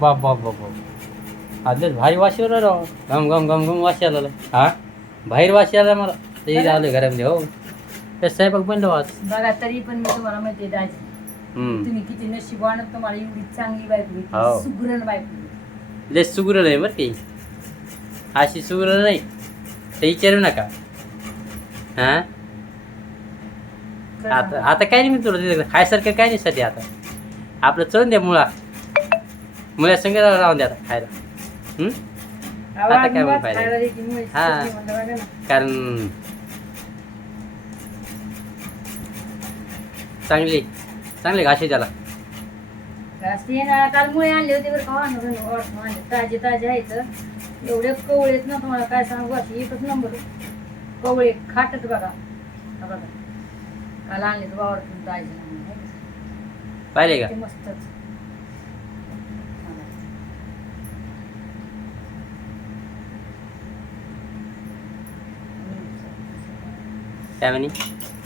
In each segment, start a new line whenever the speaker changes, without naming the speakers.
बाप बाप बाप बाप. आदलेच भारी वाशी आला राव. गम गम गम गम वाशी आला हा? बाहेर वाशी आला मला. ते आलं घरामध्ये हो. ते स्वयंपाक बनलो आज.
बघा तरी पण मी तुम्हाला म्हणते दाजी तुम्ही किती नशिबान तुम्हाला एवढी चांगली बायको
हो.
सुगरण बायको.
लय सुगरण आहे बरं की अशी सुगरण नाही. ते विचारू नका. हा? आता आता काय नाही मी तुला तिथे. खायसारखं काय नाही सध्या आता. आपलं चळून द्या मुळा. मुळ्या संग राहून द्या आता खायला हम्म? आता काय
मुळात
फायदा? हा. कारण चांगली चांगले घासे त्याला
काल मुळे आणले होते बरं का वाहन घेऊन वाटून आणले. ताजे ताजे आहेत एवढे कवळेत ना तुम्हाला काय सांगू अशी एकच नंबर कवळे खाटत बघा हा बघा काल आणले तर वावरतून ताजे आणले?
पाहिले का
ते मस्तच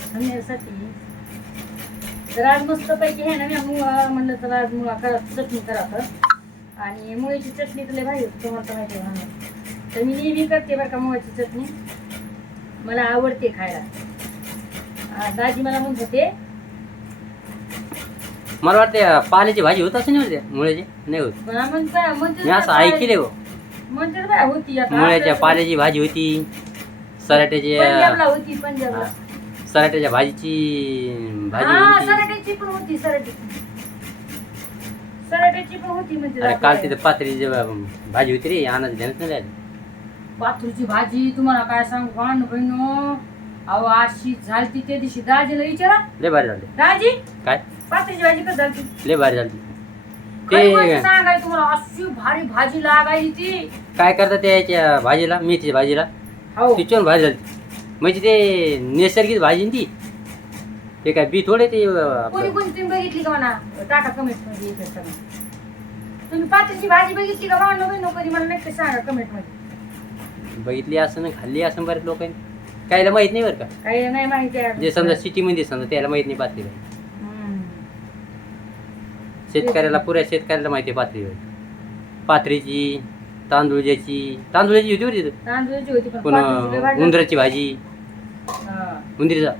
खाण्यासाठी तर आज मस्त पैकी आहे ना मी मुळा म्हणलं तर आज मुळा करा चटणी करा तर आणि मुळ्याची चटणी भारी होती तुम्हाला माहिती आहे तर मी नेहमी करते बरं का मुळाची चटणी. मला आवडते खायला. दाजी मला म्हणत होते
मला वाटते पाल्याची भाजी होत असेल ना मुळ्याची? नाही होत.
म्हणता
मी असं ऐकले हो. मुळ्याच्या पाल्याची भाजी होती. सराट्याची
पंजाबला होती पंजाबला
सराट्याच्या भाजीची भाजी
हा
होती.
सराट्याची पण होती सराट्याची. सराट्याची पण होती म्हणजे
अरे काल तिथे पात्रीची भाजी होती रे अनाज ध्यानच नाही राहिलं.
पाथरूची भाजी तुम्हाला काय सांगू भान बहिणो अहो अशी झालती त्या दिवशी. दाजीला विचारा.
लय भारी झाली
दाजी?
काय?
पाथरीची भाजी कसं झालती?
लय भारी झाली
खरी गोष्ट
ते
सांगाय तुम्हाला अशी भारी भाजी लागायची ती.
काय करतात त्याच्या भाजीला मेथीच्या भाजीला? तिच्यावर भाजी झाली. म्हणजे ते नैसर्गिक भाजी ना ती. ते काय बी थोडे ते
कोणी
आपलं-
कोणी तुम्ही बघितली का म्हणा? टाका कमेंटमध्ये येत असताना. तुम्ही पाथरीची भाजी बघितली का भांडण बहिणो कधी मला नक्की सांगा कमेंटमध्ये.
बघितली असं ना खाल्ली असं बरेच लोक कायला माहीत नाही बरं का.
काही नाही माहिती आहे.
जे समजा सिटीमध्ये समजा त्याला माहीत नाही पातळी
हम्म.
शेतकऱ्याला पुऱ्या शेतकऱ्याला माहिती आहे पातळी पाथरीची तांदूळच्याची तांदूळाची होती बरं तिथं?
तांदूळची होती पण
पुन्हा उंदराची भाजी.
हा.
उंदरीचा.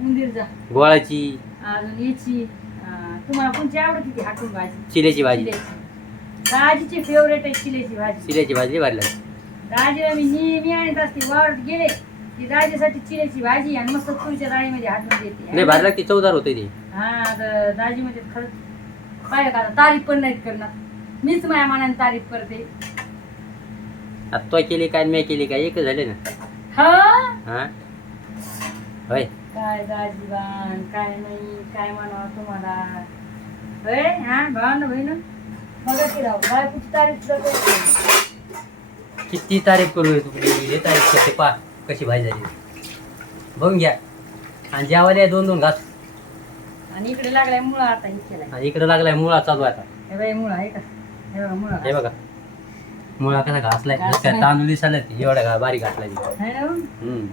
उंदीर जा
गोळाची.
अजून याची अं, तुम्हाला कोणची आवडते ती हाटून भाजी?
चिल्याची भाजी.
चिल्याची. दाजीची फेवरेट आहे चिल्याची भाजी.
चिल्याची भाजी लई भारी लागते.
दाजीला मी नेहमी आणत असते वावरात गेले की दाजीसाठी चिल्याची भाजी आणि मस्त तुळच्या डाळीमध्ये हाटून
लय
देते
भारी लागते चवदार होते ते.
हा तर दाजी म्हणजे खरंच पाहिजे का आता तारीफ पण नाहीत करणार. मीच माझ्या मनाने तारीफ करते.
आता तो केली काय मी केली काय? एकच झाले ना.
हा?
हा? होय.
काय दाजीबान काय नाही काय म्हणावं तुम्हाला? होय? हा भावना बहिण? बघा की राव बायकोची तारीफ तर करते.
किती तारीफ करू तुकडे हे तारीफ करते पा कशी भाजी झाली. बघून घ्या. आणि जेवायला दोन दोन घास.
आणि इकडे लागलाय मुळा आता
आणि इकडे लागलाय मुळा चालू आहे आता.
हे बाई मुळा आहे का? हे बघा मुळा
हे बघा. मुळा कसा घासलाय?
घासलाय.
नुसत्या तांदूळ दिसायला ते एवढा घा बारीक घासलाय तिथे.
है ना
हम्म.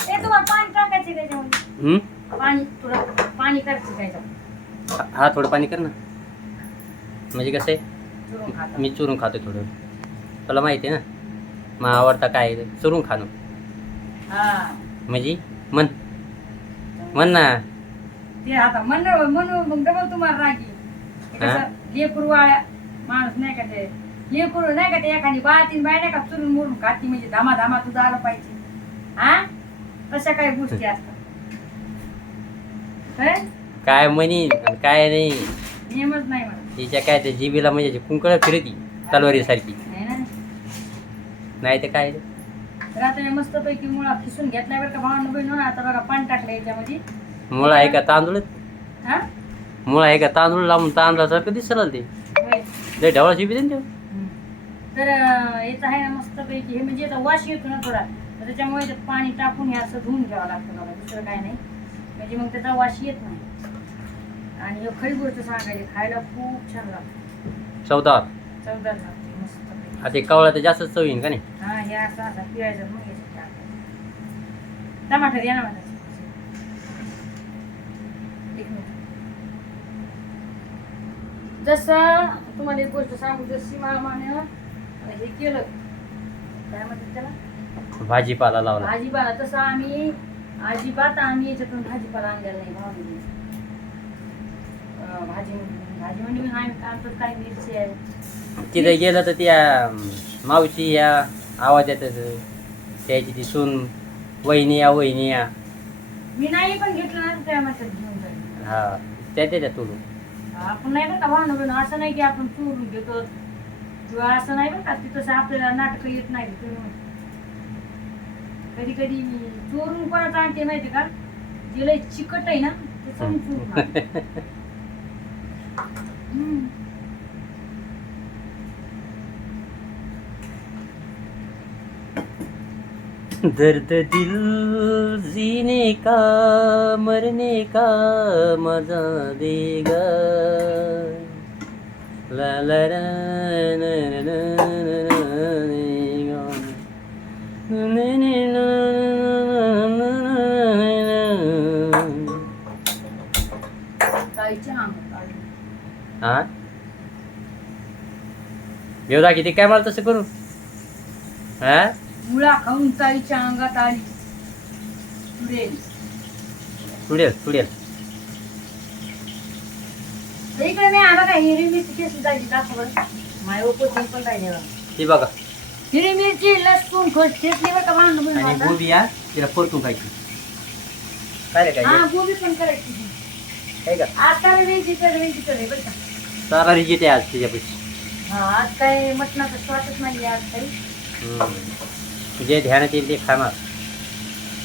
ते तुम्हाला पाणी टाकायचे त्याच्यामध्ये
हम्म?
पाणी थोडं पाणी करायचं त्याच्यात
हा- हा थोडं पाणी कर ना. म्हणजे कसं आहे?
चुरून खाता.
मी चुरून खातो थोडं. तुला माहिती आहे ना? मला आवडता काय आहे? ते? चुरून खाणं.
हा.
म्हणजे मन म्हण ना.
ते आता म्हणणं म्हणून मग डबल तुम्हाला रागी. ते
हा?
कसं? लेकरू वाळ्या माणूस नाही का ते? लेकरू नाही का ते एखादी बाळातीन बाय नाही का चुरून मुरून खाती म्हणजे धामा धामा तुझं आलं पाहिजे. हा? तशा काही गोष्टी असतात?
काय म्हणी काय नाही.
नियमच नाही
तिच्या काय ते जिबीला म्हणजे कुंकळ फिरती तलवारीसारखी.
नाही ना.
नाही तर काय?
तर आता मी मस्तपैकी मुळा खिसून घेतलाय बरं का भावानं बहिण आता बघा पाणी टाकलं याच्यामध्ये.
मुळा आहे का तांदूळ
हा?
मुळा आहे का तांदूळ लावून तांदळासारखं दिसलं ते
होय.
लय ढवळा शिबी दे ना ते.
तर याचं आहे ना मस्तपैकी. हे म्हणजे याचा वास येतो ना थोडा तर त्याच्यामुळे त्यात पाणी टाकून हे असं धुवून घ्यावं लागतं मला दुसरं काय नाही. म्हणजे मग त्याचा वास येत नाही. आणि हे खरी गोष्ट सांगायची खायला खूप छान लागतं.
चौदा
चवदार लागते मस्त
आता ते कवळा तर जास्तच चव येईन का नाही?
हा हे असं असा पिळायचं मग टाकायचं. टमाटर या ना एक मिनिट. जसं तुम्हाला एक गोष्ट सांगू जशी मामाने हे केलं. काय म्हणतात त्याला?
भाजीपाला लावला.
भाजीपाला. तसं आम्ही अजिबात आम्ही याच्यातून भाजीपाला आणलेला नाही भावनी भाजी भाजी म्हणजे आम्ही आणतो काय मिरची आहे.
तिथे गेलं तर त्या मावशी या आवाज येतात त्याची ती सून वहिनी या वहिनी या.
मी नाही पण घेतलं ना त्या म्हणतात घेऊन जाईल
हा त्या त्याच्या तुडू
आपण नाही बरं का असं नाही की आपण चोरून घेतो. किंवा असं नाही बरं का ते तसं आपल्याला नाटकं येत नाही कधी कधी मी चोरून परत आणते माहिती का जे लय चिकट आहे ना ते चोरून. हम्म.
दर्द दिल जीने का मरने का मजा देगा ला ला रा ना ना ना ना ना देगा. ना ना ना ना ना ना ना.
गाईची अंग काढली.
हा बेवदा किती काय मला तसं करू हा
मुळा खाऊन ताईच्या अंगात आली पुढे
पुढे पुढे
इकडे नाही आला का हिरवी मिरची जायची दाखव माय पण राहिले बघा.
ती बघा.
हिरवी मिरची लसूण खोस ठेचली बरं का
आणि. गोबी तिला परतून खायची. काय रे काय?
हा गोबी पण करायची.
काय का?
आज काय वेगळी कर वेगळी कर बरं का.
सारा रिजिट आहे आज तिच्यापाशी
हा आज काय मटणाचा स्वादच नाही आज काही.
तुझे ध्यानात येईल ते खाणार.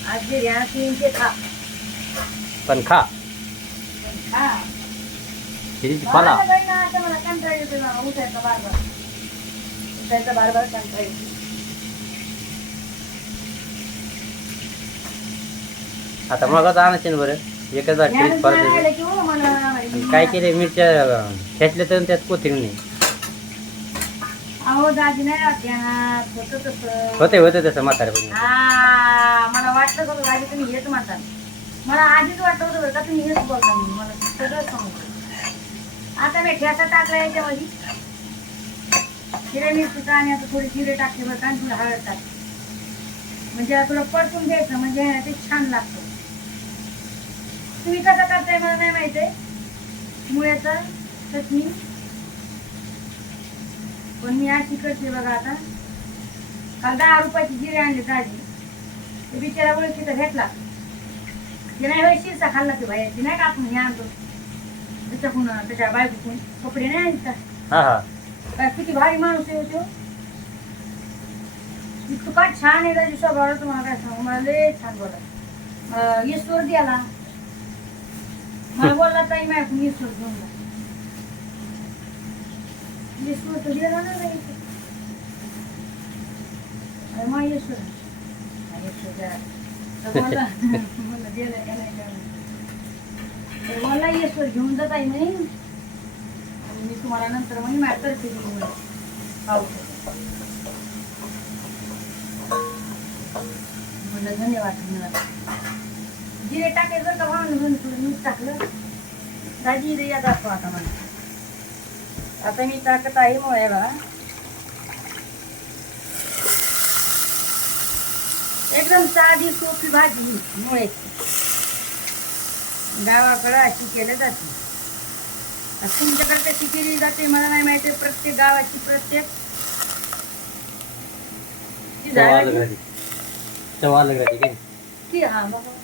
आज जे ध्यानात येईन ते खा.
पण खा.
पण काही ना आता
मग आणायचे ना बरं. एकच फ्रीज परत
हो
काय केले मिरच्या खेचल्या तर त्यात कोथिंबीर नाही.
होतं
होते तसं. म्हातारे
हा मला वाटलं होतं दादी तुम्ही हेच म्हणता मला आधीच वाटत होतं बरं का तुम्ही हेच बोलता मला सगळं समजलं. आता मेथ्याचा ठेचा टाकला याच्यामध्ये. जिरे मिरची आणि आता थोडे जिरे टाकले बरं का आणि हळद टाकते. म्हणजे थोडं परतून घ्यायचं म्हणजे ते छान लागतं. तुम्ही कसं करताय मला नाही माहिती आहे. मुळ्याचा चटणी. पण मी अशी करते बघा आता. काल दहा रुपयाची जिरे आणले ताजी. ते बिचारा ओळखीचा घेतला ते नाही होय शिरसा खाल्ला ते बाहेरची नाही का आपण हे आणतो? त्याच्याकडून त्याच्या बायकोकडून. कपडे नाही आणता.
हा हा.
काय किती भारी माणूस आहे हो तो. इतका छान आहे त्याची स्वभाव तुम्हाला काय सांगू? मला लय छान बोला ईश्वर द्याला. मला बोलला ताई माझ्याकडून ईश्वर घेऊन जा. ईश्वर तर दिला ना बाई. अरे मग ईश्वर. ईश्वर द्या. बोलला बोलला दिलं का नाही मला नाही. तर घेऊन जात आहे म्हणे आणि मी तुम्हाला नंतर म्हणे मॅटर तर्फे म्हणे. म्हणलं धन्यवाद धन्यवाद. जिरे टाकायचं बरं का? भावनं घेऊन थोडं मीठ टाकलं. दाजी रे या दाखव आता मला. आता मी टाकत आहे मुळे बघा एकदम साधी सोपी भाजी मुळेची गावाकडं अशी केली जाते. तुमच्याकडे कशी केली जाते मला नाही माहिती प्रत्येक गावाची प्रत्येक. ती हा बघा.